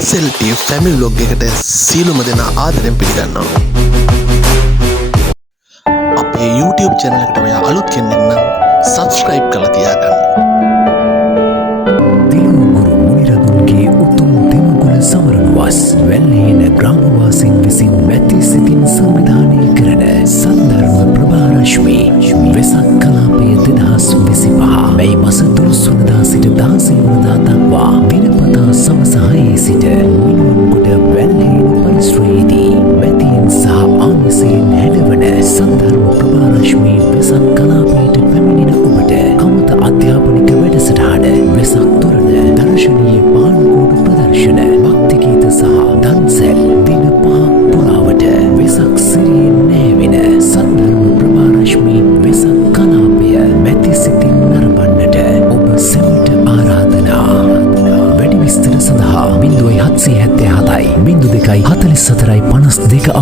SLT family vlog එකට සියලුම දෙනා ආදරෙන් පිළිගන්නවා. අපේ YouTube channel එකට ඔයා අලුත් කෙනෙක් නම් subscribe කරලා තියාගන්න. තිලුගුරු මුනිරදුන්ගේ උතුම් දෙමගුල සමරනුවස් වැල්ලේන ග්‍රාමවාසීන් විසින් මැති සිතින් සංවිධානය කරන සද්ධර්ම ප්‍රභාරශ්මි වෙසක් කලාපය 2025 මැයි මාස 13 වනදා සිට 16 වනදා දක්වා දිනපතා සවස 6 සිට මිනුවන්ගොඩ වැල්ලේන පරිශ්‍රයේදී මැතින් සහ ආමිසයෙන් හැඩවන සද්ධර්ම ප්‍රභාරශ්මි වෙසක් කලාපයට පැමිණෙන ඔබට කමත අධ්‍යාපනික වැඩසටහන වෙසක් තොරණ දර්ශනීය පානකෝඩු ප්‍රදර්ශන භක්ති ගීත සහ දන්සැල් දින 5 පුරාවට වෙසක් සිරියෙන් නැවෙන සද්ධර්ම ප්‍රභාරශ්මි වෙසක් කලාපය මැති සිතින් නරඹන්නට ඔබ සෙමට ආරාධනා. වැඩි විස්තර සඳහා 0777 02 44 52